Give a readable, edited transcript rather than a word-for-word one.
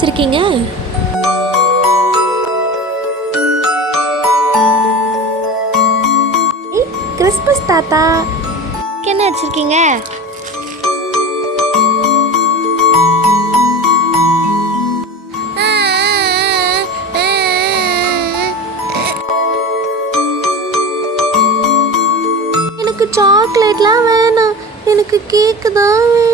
வச்சிருக்கீங்க? கிறிஸ்மஸ் தாத்தா என்ன வச்சிருக்கீங்க? எனக்கு சாக்லேட்லாம் வேணாம், எனக்கு கேக்கு தான் வேணும்.